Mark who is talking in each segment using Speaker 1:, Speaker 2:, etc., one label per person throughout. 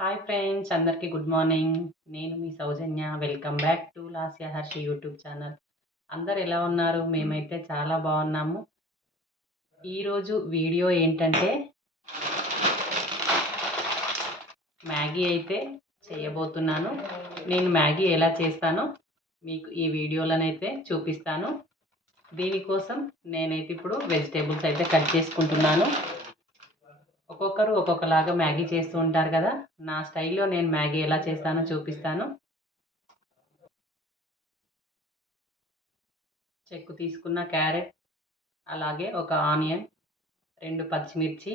Speaker 1: Hi friends అందరికీ good morning నేను మీ Soujanya. Welcome back to Lasya Harshi YouTube channel. అందరు ఎలా ఉన్నారు? మేమైతే చాలా బాగున్నాము. ఈరోజు వీడియో ఏంటంటే మ్యాగీ అయితే చేయబోతున్నాను. నేను మ్యాగీ ఎలా చేస్తానో మీకు ఈ వీడియోలనైతే చూపిస్తాను. దీనికోసం నేనైతే ఇప్పుడు వెజిటేబుల్స్ అయితే కట్ చేసుకుంటున్నాను. ఒక్కొక్కరు ఒక్కొక్కలాగా మ్యాగీ చేస్తూ ఉంటారు కదా. నా స్టైల్లో నేను మ్యాగీ ఎలా చేస్తానో చూపిస్తాను. చెక్కు తీసుకున్న క్యారెట్ అలాగే ఒక ఆనియన్ రెండు పచ్చిమిర్చి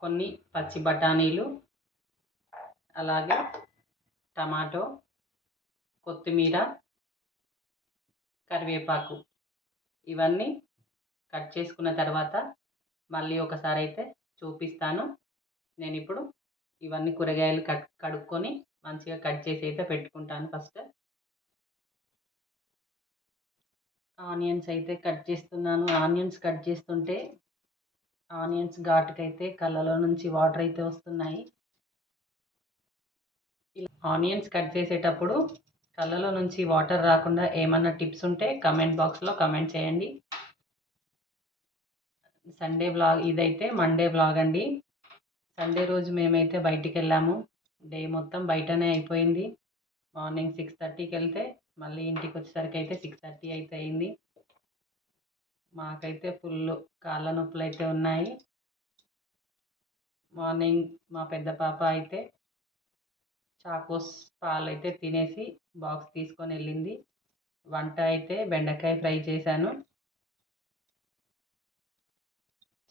Speaker 1: కొన్ని పచ్చి బఠానీలు అలాగే టమాటో కొత్తిమీర కరివేపాకు. ఇవన్నీ కట్ చేసుకున్న తర్వాత మళ్ళీ ఒకసారి అయితే చూపిస్తాను. నేను ఇప్పుడు ఇవన్నీ కూరగాయలు కట్ కడుక్కొని మంచిగా కట్ చేసి అయితే పెట్టుకుంటాను ఫస్ట్. ఆనియన్స్ అయితే కట్ చేస్తున్నాను. ఆనియన్స్ కట్ చేస్తుంటే ఆనియన్స్ ఘాటుకైతే కళ్ళలో నుంచి వాటర్ అయితే వస్తున్నాయి. ఆనియన్స్ కట్ చేసేటప్పుడు కళ్ళలో నుంచి వాటర్ రాకుండా ఏమన్నా టిప్స్ ఉంటే కమెంట్ బాక్స్లో కమెంట్ చేయండి. సండే బ్లాగ్ ఇదైతే మండే బ్లాగ్ అండి. సండే రోజు మేమైతే బయటికి వెళ్ళాము డే మొత్తం బయటనే అయిపోయింది. మార్నింగ్ సిక్స్ థర్టీకి వెళ్తే మళ్ళీ ఇంటికి వచ్చేసరికి అయితే సిక్స్ థర్టీ అయితే అయింది. మాకైతే ఫుల్ కాళ్ళ నొప్పులు అయితే ఉన్నాయి. మార్నింగ్ మా పెద్ద పాప అయితే చాకోస్ పాలు అయితే తినేసి బాక్స్ తీసుకొని వెళ్ళింది. వంట అయితే బెండకాయ ఫ్రై చేశాను.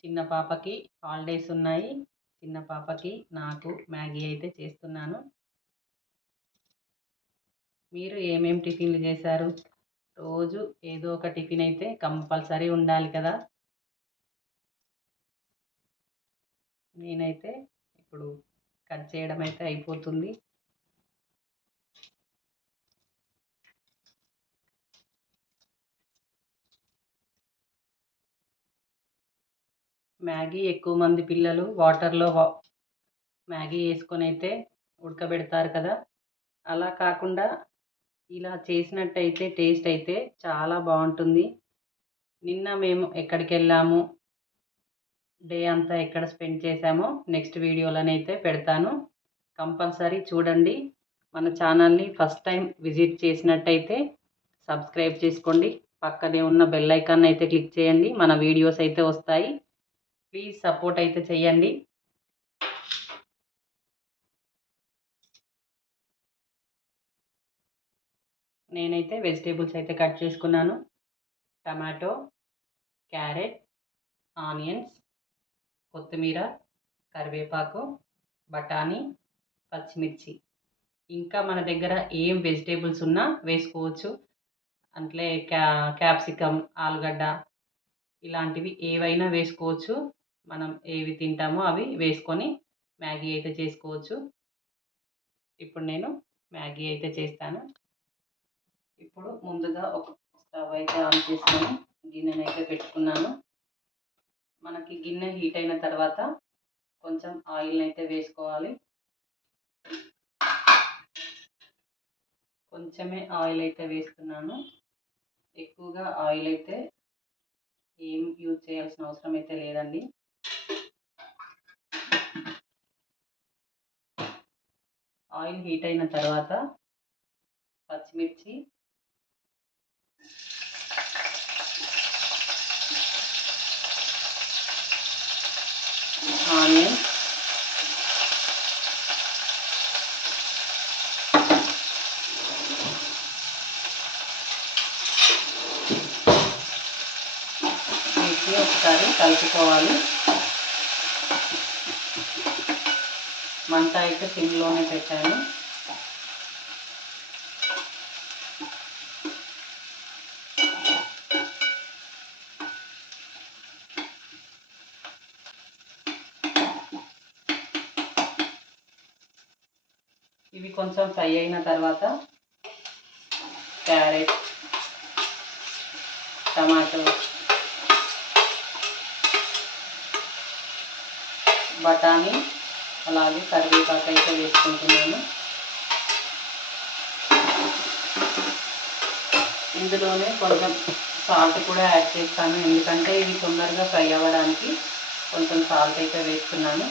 Speaker 1: చిన్న పాపకి హాలిడేస్ ఉన్నాయి. చిన్న పాపకి నాకు మ్యాగీ అయితే చేస్తున్నాను. మీరు ఏమేమి టిఫిన్లు చేశారు? రోజు ఏదో ఒక టిఫిన్ అయితే కంపల్సరీ ఉండాలి కదా. నేనైతే ఇప్పుడు కట్ చేయడం అయితే అయిపోతుంది. మ్యాగీ ఎక్కువ మంది పిల్లలు వాటర్లో మ్యాగీ వేసుకొని అయితే ఉడకబెడతారు కదా. అలా కాకుండా ఇలా చేసినట్టయితే టేస్ట్ అయితే చాలా బాగుంటుంది. నిన్న మేము ఎక్కడికి వెళ్ళాము డే అంతా ఎక్కడ స్పెండ్ చేసామో నెక్స్ట్ వీడియోలనైతే పెడతాను. కంపల్సరీ చూడండి. మన ఛానల్ని ఫస్ట్ టైం విజిట్ చేసినట్టయితే సబ్స్క్రైబ్ చేసుకోండి. పక్కనే ఉన్న బెల్ ఐకాన్ అయితే క్లిక్ చేయండి. మన వీడియోస్ అయితే వస్తాయి. ప్లీజ్ సపోర్ట్ అయితే చేయండి నేనైతే వెజిటేబుల్స్ అయితే కట్ చేసుకున్నాను. టమాటో క్యారెట్ ఆనియన్స్ కొత్తిమీర కరివేపాకు బఠానీ పచ్చిమిర్చి. ఇంకా మన దగ్గర ఏం వెజిటేబుల్స్ ఉన్నా వేసుకోవచ్చు. అంటే క్యా క్యాప్సికమ్ ఆలుగడ్డ ఇలాంటివి ఏవైనా వేసుకోవచ్చు. మనం ఏవి తింటామో అవి వేసుకొని మ్యాగీ అయితే చేసుకోవచ్చు. ఇప్పుడు నేను మ్యాగీ అయితే చేస్తాను. ఇప్పుడు ముందుగా ఒక స్టవ్ అయితే ఆన్ చేసుకొని గిన్నెను అయితే పెట్టుకున్నాను. మనకి గిన్నె హీట్ అయిన తర్వాత కొంచెం ఆయిల్ని అయితే వేసుకోవాలి. కొంచెమే ఆయిల్ అయితే వేస్తున్నాను. ఎక్కువగా ఆయిల్ అయితే ఏం యూజ్ చేయాల్సిన అవసరం అయితే లేదండి. ఆయిల్ హీట్ అయిన తర్వాత పచ్చిమిర్చి. ఆనియన్. ఒకసారి కలుపుకోవాలి. అంతా అయితే సిమ్లోనే పెట్టాను. ఇవి కొంచెం ఫ్రై అయిన తర్వాత క్యారెట్ టమాటో బఠానీ అలాగే కరివేపాకు అయితే వేసుకుంటున్నాను. ఇందులోనే కొంచెం సాల్ట్ కూడా యాడ్ చేస్తాను. ఎందుకంటే ఇవి తొందరగా ఫ్రై అవ్వడానికి కొంచెం సాల్ట్ అయితే వేస్తున్నాను.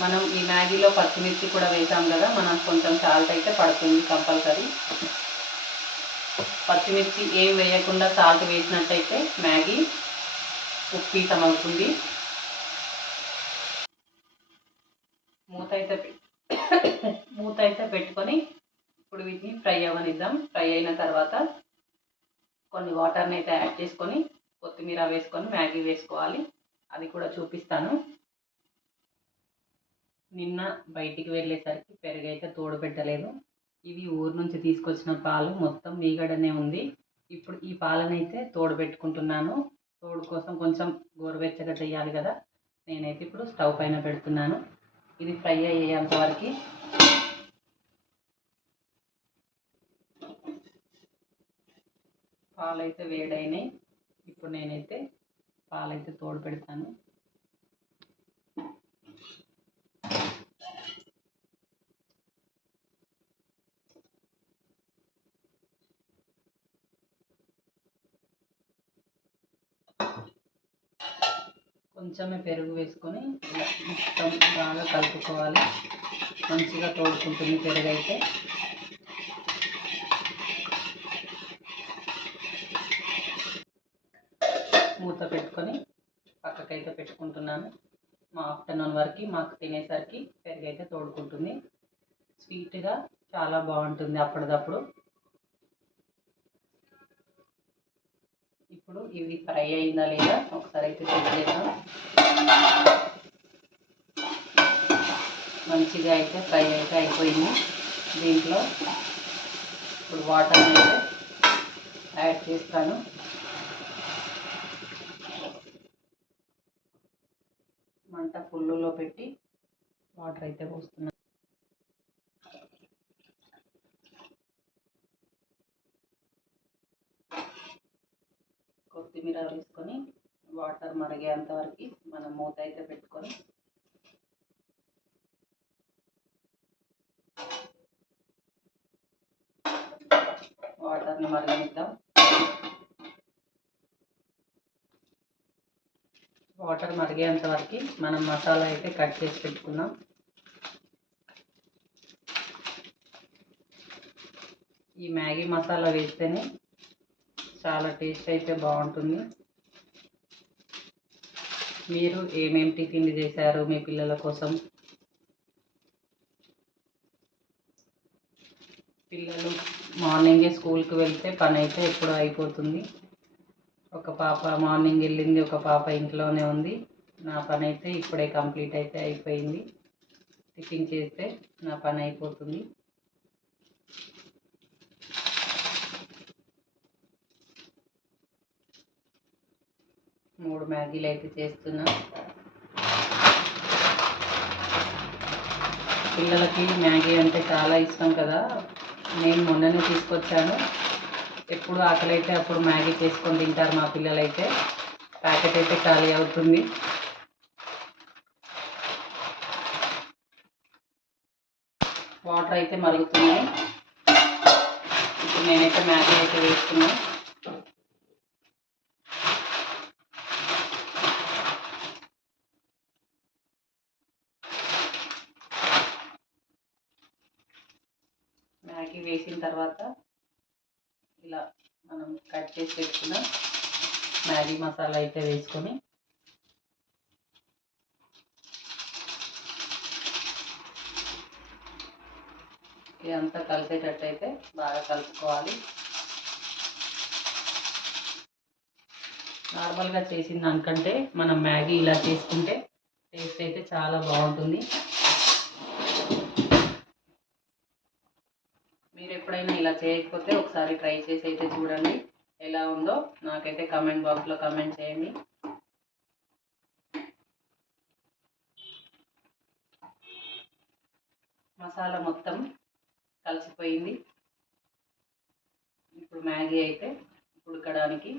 Speaker 1: మనం ఈ మ్యాగీలో పచ్చిమిర్చి కూడా వేసాం కదా మనం కొంచెం సాల్ట్ అయితే పడుతుంది కంపల్సరీ. పచ్చిమిర్చి ఏం వేయకుండా సాల్ట్ వేసినట్టయితే మ్యాగీ ఉప్పీతం అవుతుంది మూత అయితే మూత అయితే పెట్టుకొని ఇప్పుడు వీటిని ఫ్రై అవ్వనిద్దాం ఫ్రై అయిన తర్వాత కొన్ని వాటర్ని అయితే యాడ్ చేసుకొని కొత్తిమీర వేసుకొని మ్యాగీ వేసుకోవాలి. అది కూడా చూపిస్తాను. నిన్న బయటికి వెళ్ళేసరికి పెరుగు అయితే తోడు పెట్టలేదు ఇవి ఊరు నుంచి తీసుకొచ్చిన పాలు మొత్తం మీగడనే ఉంది. ఇప్పుడు ఈ పాలనైతే తోడు పెట్టుకుంటున్నాను తోడు కోసం కొంచెం గోరువెచ్చగా చేయాలి కదా. నేనైతే ఇప్పుడు స్టవ్ పైన పెడుతున్నాను. ఇది ఫ్రై అయ్యేంత వరకు. పాలైతే వేడైనాయి. ఇప్పుడు నేనైతే పాలైతే తోడు పెడతాను. కొంచెమే పెరుగు వేసుకొని మొత్తం బాగా కలుపుకోవాలి. మంచిగా తోడుకుంటుంది పెరుగు అయితే మూత పెట్టుకొని పక్కకైతే పెట్టుకుంటున్నాను. మా ఆఫ్టర్నూన్ వరకు మాకు తినేసరికి పెరుగు అయితే తోడుకుంటుంది. స్వీట్గా చాలా బాగుంటుంది అప్పటిదప్పుడు. ఇప్పుడు ఇది ఫ్రై అయిందా లేదా ఒకసారి అయితే చెక్ చేద్దాం. మంచిగా అయితే ఫ్రై అయితే అయిపోయింది. దీంట్లో ఇప్పుడు వాటర్ అయితే యాడ్ చేస్తాను. మంట ఫుల్లులో పెట్టి వాటర్ అయితే పోస్తున్నాను కొత్తిమీర వేసుకొని వాటర్ మరిగేంత వరకు మనం మూత అయితే పెట్టుకొని వాటర్ని మరగనిద్దాం వాటర్ మరిగేంత వరకు మనం మసాలా అయితే కట్ చేసి పెట్టుకుందాం ఈ మ్యాగీ మసాలా వేస్తేనే చాలా టేస్ట్ అయితే బాగుంటుంది. మీరు ఏమేమి టిఫిన్లు చేశారు మీ పిల్లల కోసం? పిల్లలు మార్నింగే స్కూల్కి వెళ్తే పని అయితే ఎప్పుడో అయిపోతుంది. ఒక పాప మార్నింగ్ వెళ్ళింది ఒక పాప ఇంట్లోనే ఉంది. నా పని అయితే ఇప్పుడే కంప్లీట్ అయితే అయిపోయింది. టిఫిన్ చేస్తే నా పని అయిపోతుంది. మూడు మ్యాగీలు అయితే చేస్తున్నా. పిల్లలకి మ్యాగీ అంటే చాలా ఇష్టం కదా. నేను మొన్ననే తీసుకొచ్చాను. ఎప్పుడు ఆకలి అయితే అప్పుడు మ్యాగీ చేసుకొని తింటారు మా పిల్లలైతే. ప్యాకెట్ అయితే ఖాళీ అవుతుంది. వాటర్ అయితే మరుగుతున్నాయి. ఇప్పుడు నేనైతే మ్యాగీ అయితే వేసుకున్నా మ్యాగీ వేసిన తర్వాత ఇలా మనం కట్ చేసి పెట్టుకున్న మ్యాగీ మసాలా అయితే వేసుకొని ఇదంతా కలిసేటట్టు అయితే బాగా కలుపుకోవాలి. నార్మల్గా చేసిన దానికంటే మనం మ్యాగీ ఇలా చేసుకుంటే టేస్ట్ అయితే చాలా బాగుంటుంది మీరు ఎప్పుడైనా ఇలా చేయకపోతే ఒకసారి ట్రై చేసి అయితే చూడండి ఎలా ఉందో. నాకైతే కమెంట్ బాక్స్లో కమెంట్ చేయండి. మసాలా మొత్తం కలిసిపోయింది. ఇప్పుడు మ్యాగీ అయితే ఉడకడానికి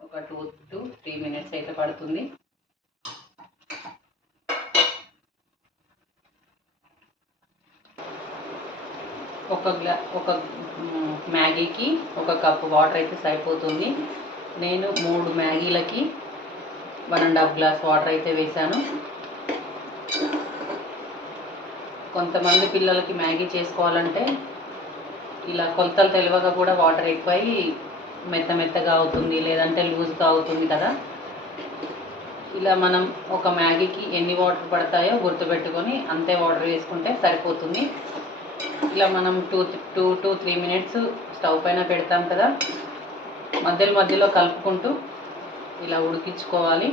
Speaker 1: ఒక టూ టు త్రీ మినిట్స్ అయితే పడుతుంది. ఒక గ్లా ఒక మ్యాగీకి ఒక కప్పు వాటర్ అయితే సరిపోతుంది. నేను మూడు మ్యాగీలకి one and half glass water అయితే వేశాను. కొంతమంది పిల్లలకి మ్యాగీ చేసుకోవాలంటే ఇలా కొలతలు తెలియక కూడా వాటర్ ఎక్కువై మెత్త మెత్తగా అవుతుంది లేదంటే లూజ్గా అవుతుంది కదా. ఇలా మనం ఒక మ్యాగీకి ఎన్ని వాటర్ పడతాయో గుర్తుపెట్టుకొని అంతే వాటర్ వేసుకుంటే సరిపోతుంది. ఇలా మనం two two two three minutes stove పైన పెడతాం కదా. మధ్యలో మధ్యలో కలుపుకుంటూ ఇలా ఉడికించుకోవాలి.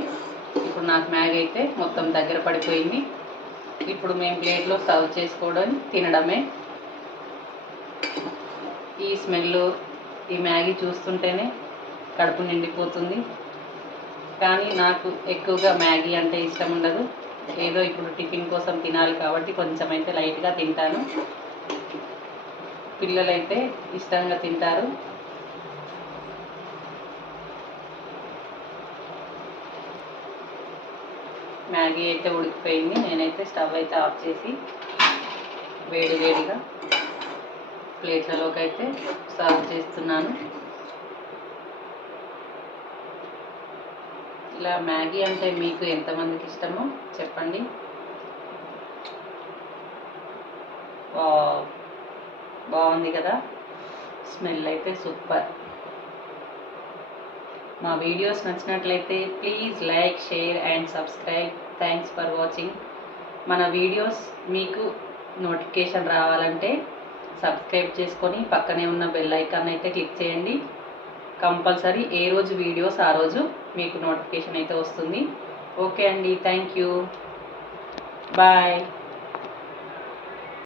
Speaker 1: ఇప్పుడు నాకు మ్యాగీ అయితే మొత్తం దగ్గర పడిపోయింది. ఇప్పుడు మేము ప్లేట్లో సర్వ్ చేసుకోవడం తినడమే. ఈ స్మెల్ ఈ మ్యాగీ చూస్తుంటేనే కడుపు నిండిపోతుంది. కానీ నాకు ఎక్కువగా మ్యాగీ అంటే ఇష్టం ఉండదు. ఏదో ఇప్పుడు టిఫిన్ కోసం తినాలి కాబట్టి కొంచెం అయితే లైట్గా తింటాను. పిల్లలైతే ఇష్టంగా తింటారు. మ్యాగీ అయితే ఉడికిపోయింది. నేనైతే స్టవ్ అయితే ఆఫ్ చేసి వేడి వేడిగా ప్లేట్లలోకి అయితే సర్వ్ చేస్తున్నాను. ఇలా మ్యాగీ అంటే మీకు ఎంతమందికి ఇష్టమో చెప్పండి. వావ్. బాగుంది కదా? స్మెల్ అయితే సూపర్. మా వీడియోస్ నచ్చినట్లయితే please like share and subscribe. Thanks for watching. మన వీడియోస్ మీకు నోటిఫికేషన్ రావాలంటే సబ్స్క్రైబ్ చేసుకొని పక్కనే ఉన్న బెల్ ఐకాన్ అయితే క్లిక్ చేయండి. కంపల్సరీ ఏ రోజు వీడియోస్ ఆ రోజు మీకు నోటిఫికేషన్ అయితే వస్తుంది. ఓకే అండి. Thank you. బాయ్.